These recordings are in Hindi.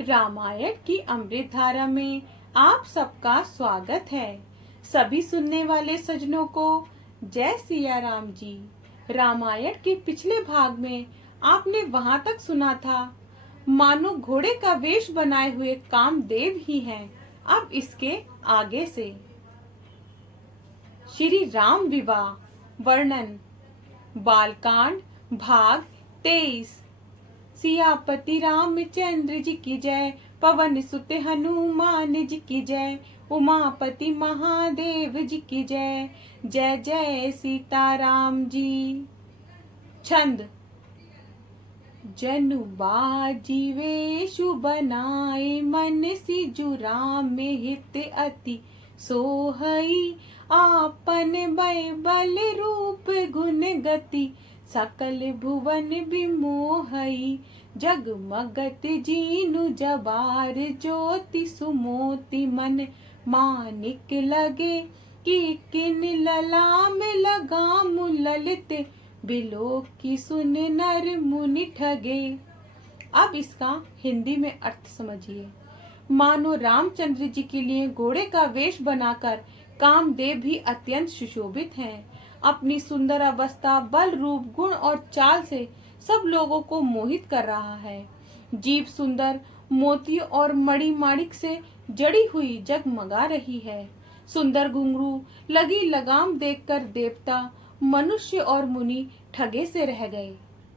रामायण की अमृत धारा में आप सबका स्वागत है। सभी सुनने वाले सज्जनों को जय सिया राम जी। रामायण के पिछले भाग में आपने वहां तक सुना था, मानो घोड़े का वेश बनाए हुए कामदेव ही हैं। अब इसके आगे से श्री राम विवाह वर्णन, बालकांड भाग 23। सियापति रामचंद्र जी की जय, पवन सुत हनुमान जी की जय, उमापति महादेव जी की जय, जय जय सीताराम जी। छंद। जनु बाजी वेशु बनाए, मन सिजु राम हित अति सोहई, आपन भय बल रूप गुण गति, सकल भुवन विमोहई, जगमगत जीनु जबार ज्योति सुमोति, मन मानिक लगे कि किन ललाम लगाम ललित, बिलोक की सुन नर मुनि ठगे। अब इसका हिंदी में अर्थ समझिए। मानो रामचंद्र जी के लिए घोड़े का वेश बनाकर कामदेव भी अत्यंत सुशोभित हैं। अपनी सुंदर अवस्था, बल, रूप, गुण और चाल से सब लोगों को मोहित कर रहा है। जीभ सुंदर मोती और मणि माणिक से जड़ी हुई जगमगा रही है। सुंदर घुंघरू लगी लगाम देखकर देवता, मनुष्य और मुनि ठगे से रह गए।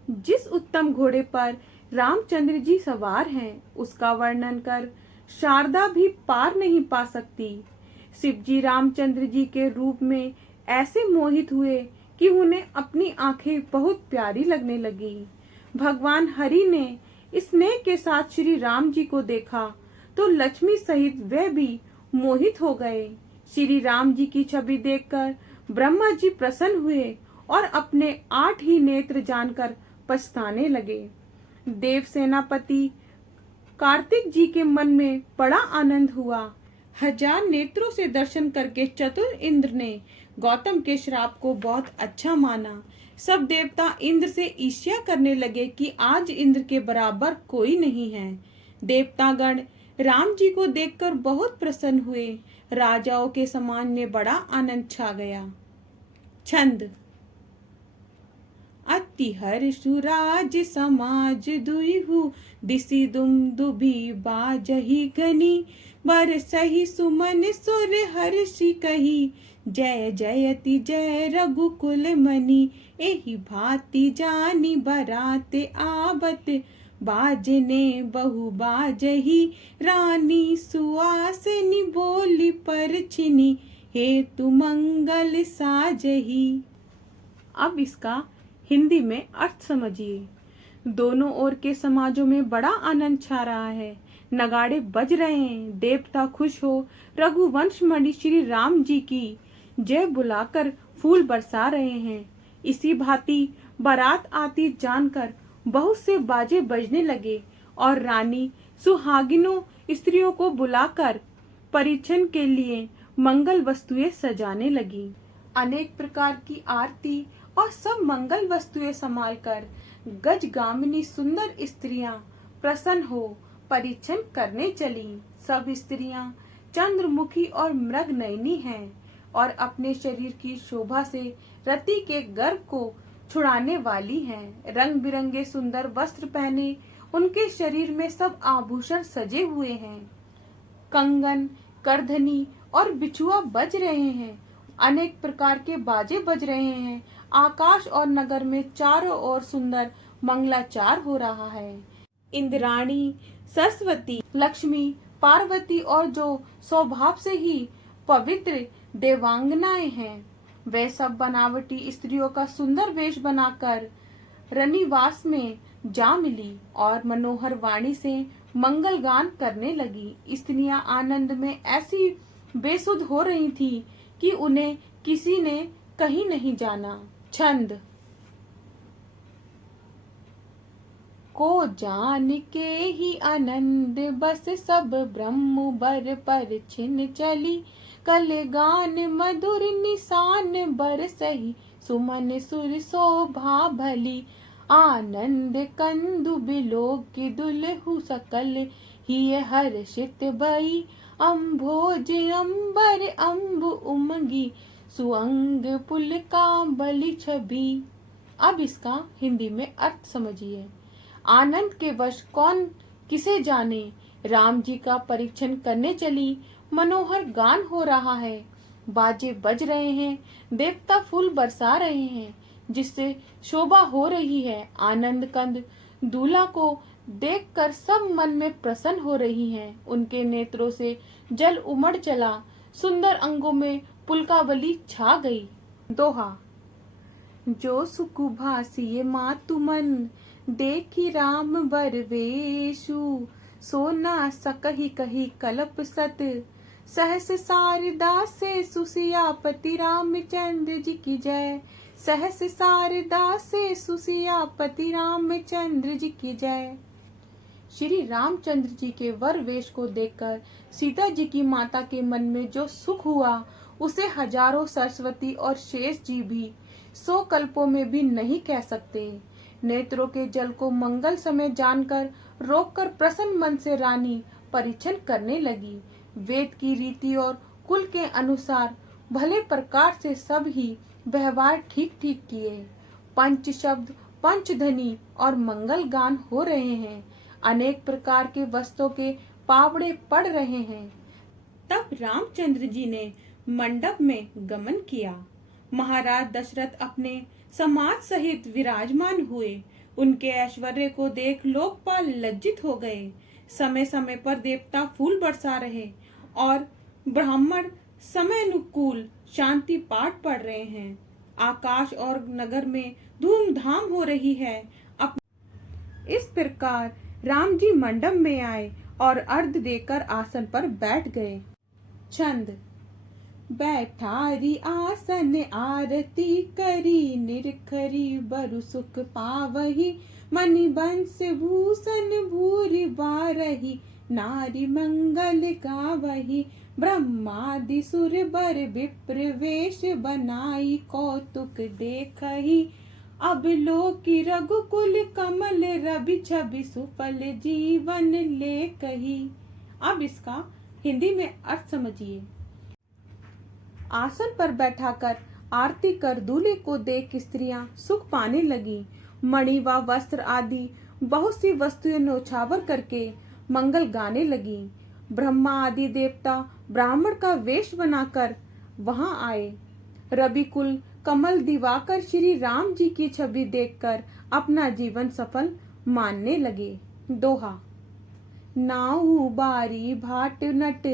जिस उत्तम घोड़े पर रामचंद्र जी सवार हैं, उसका वर्णन कर शारदा भी पार नहीं पा सकती। शिव जी रामचंद्र जी के रूप में ऐसे मोहित हुए कि उन्हें अपनी आंखें बहुत प्यारी लगने लगी। भगवान हरि ने स्नेह के साथ श्री राम जी को देखा तो लक्ष्मी सहित वह भी मोहित हो गए। श्री राम जी की छवि देखकर ब्रह्मा जी प्रसन्न हुए और अपने 8 ही नेत्र जानकर पछताने लगे। देव सेनापति कार्तिक जी के मन में बड़ा आनंद हुआ। 1000 नेत्रों से दर्शन करके चतुर इंद्र ने गौतम के श्राप को बहुत अच्छा माना। सब देवता इंद्र से ईर्ष्या करने लगे कि आज इंद्र के बराबर कोई नहीं है। देवतागण राम जी को देखकर बहुत प्रसन्न हुए। राजाओं के समान में बड़ा आनंद छा गया। छंद। अति हर्षु राज समाज दुइहु, दिसि दुमदुभि बाजहि गनी, बरसहि सुमन सुर हर्षि कही, जय जयति जय रघुकुल मनि, एहि भांति जानी बरात आवत, बाजने बहु बाजहि रानी, सुआसिनी बोली परछिनी, हेतु मंगल साजहि। अब इसका हिंदी में अर्थ समझिए। दोनों ओर के समाजों में बड़ा आनंद छा रहा है। नगाड़े बज रहे हैं, देवता खुश हो रघुवंश मणि श्री राम जी की जय बुलाकर फूल बरसा रहे हैं। इसी भांति बारात आती जानकर बहुत से बाजे बजने लगे और रानी सुहागिनों स्त्रियों को बुलाकर परीक्षण के लिए मंगल वस्तुएं सजाने लगी। अनेक प्रकार की आरती और सब मंगल वस्तुएं संभाल कर गजगामिनी सुंदर स्त्रियां प्रसन्न हो परीक्षण करने चली। सब स्त्रियां चंद्रमुखी और मृगनयनी हैं और अपने शरीर की शोभा से रति के गर्व को छुड़ाने वाली हैं। रंग बिरंगे सुंदर वस्त्र पहने उनके शरीर में सब आभूषण सजे हुए हैं। कंगन, करधनी और बिछुआ बज रहे हैं। अनेक प्रकार के बाजे बज रहे हैं। आकाश और नगर में चारों ओर सुंदर मंगलाचार हो रहा है। इंद्राणी, सरस्वती, लक्ष्मी, पार्वती और जो स्वभाव से ही पवित्र देवांगनाएं हैं, वे सब बनावटी स्त्रियों का सुंदर वेश बनाकर रनिवास में जा मिली और मनोहर वाणी से मंगल गान करने लगी। स्त्रियां आनंद में ऐसी बेसुध हो रही थी कि उन्हें किसी ने कहीं नहीं जाना। छंद। को जान के ही आनंद बस सब ब्रह्म बर पर छिन चली, कल गान मधुर निशान बर सही, सुमन सुर शोभा भली, आनंद कंदु बिलोक दुलहु सकल ही हर्षित भई। अम्भोज अंबर अम्ब उमगी सुअंग पुलकांबलि छवि। अब इसका हिंदी में अर्थ समझिए। आनंद के वश कौन किसे जाने, राम जी का परीक्षण करने चली। मनोहर गान हो रहा है, बाजे बज रहे हैं, देवता फूल बरसा रहे हैं, जिससे शोभा हो रही है। आनंद कंद दूल्हा को देखकर सब मन में प्रसन्न हो रही हैं। उनके नेत्रों से जल उमड़ चला, सुंदर अंगों में पुलकावली छा गई। दोहा। जो सुख भासिये मातु मन, देखी राम बर वेशु। सोना सकहि कही कलप सत, सहस शारदा से सुसियापति रामचंद्र जी की जय। सहस शारदा से सुसियापति रामचंद्र जी की जय। श्री रामचंद्र जी के वर वेश को देखकर सीता जी की माता के मन में जो सुख हुआ, उसे हजारों सरस्वती और शेष जी भी 100 कल्पों में भी नहीं कह सकते। नेत्रों के जल को मंगल समय जानकर रोककर प्रसन्न मन से रानी परीक्षण करने लगी। वेद की रीति और कुल के अनुसार भले प्रकार से सब ही व्यवहार ठीक ठीक किए। पंच शब्द, पंचध्वनि और मंगल गान हो रहे हैं। अनेक प्रकार के वस्त्रों के पावड़े पड़ रहे हैं। तब रामचंद्र जी ने मंडप में गमन किया। महाराज दशरथ अपने समाज सहित विराजमान हुए। उनके ऐश्वर्य को देख लोकपाल लज्जित हो गए। समय समय पर देवता फूल बरसा रहे और ब्राह्मण समय अनुकूल शांति पाठ पढ़ रहे हैं। आकाश और नगर में धूमधाम हो रही है। इस प्रकार राम जी मंडप में आए और अर्घ देकर आसन पर बैठ गए। छंद। बैठारी आसन आरती करी, निरखरी बरु सुख पावही। मणि बंस भूषण भूरि बारही, नारी मंगल गावही। ब्रह्मादि सुर बर विप्र वेश बनाई, कौतुक देखही। अब लोकी रघुकुल कमल रवि छवि सुफल जीवन ले कही। अब इसका हिंदी में अर्थ समझिए। आसन पर बैठाकर आरती कर दूल्हे को देख स्त्रियां सुख पाने लगी। मणि व वस्त्र आदि बहुत सी वस्तुएं न्योछावर करके मंगल गाने लगी। ब्रह्मा आदि देवता ब्राह्मण का वेश बनाकर वहां आए। रवि कुल कमल दिवाकर श्री राम जी की छवि देखकर अपना जीवन सफल मानने लगे। दोहा। नाऊ बारी भाट नट,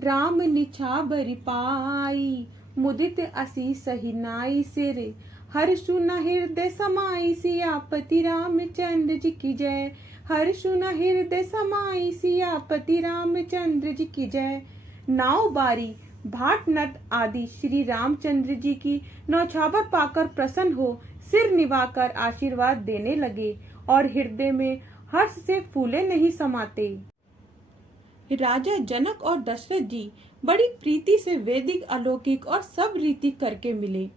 राम निछाबरी पाई। मुदित असी सही नाई सिर, हर्षु न हृदय समाई। सियापति रामचंद्र जी की जय। हर्षु न हृदय समाई, सियापति रामचंद्र जी की जय। नाव बारी भाट नट आदि श्री रामचंद्र जी की नौछावर पाकर प्रसन्न हो सिर निभाकर आशीर्वाद देने लगे और हृदय में हर्ष से फूले नहीं समाते। राजा जनक और दशरथ जी बड़ी प्रीति से वैदिक, अलौकिक और सब रीति करके मिले।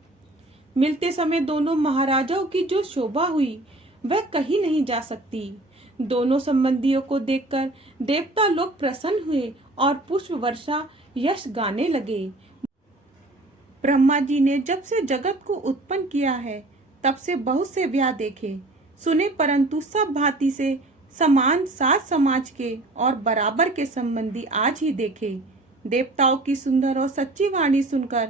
मिलते समय दोनों महाराजाओं की जो शोभा हुई वह कहीं नहीं जा सकती। दोनों संबंधियों को देखकर देवता लोग प्रसन्न हुए और पुष्प वर्षा यश गाने लगे। ब्रह्मा जी ने जब से जगत को उत्पन्न किया है तब से बहुत से ब्याह देखे सुने, परंतु सब भांति से समान साथ समाज के और बराबर के संबंधी आज ही देखे। देवताओं की सुंदर और सच्ची वाणी सुनकर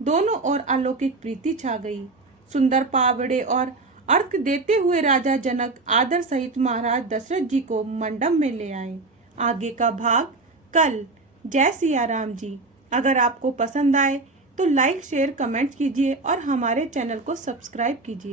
दोनों ओर अलौकिक प्रीति छा गई। सुंदर पावड़े और अर्घ देते हुए राजा जनक आदर सहित महाराज दशरथ जी को मंडप में ले आए। आगे का भाग कल। जय सिया राम जी। अगर आपको पसंद आए तो लाइक, शेयर, कमेंट कीजिए और हमारे चैनल को सब्सक्राइब कीजिए।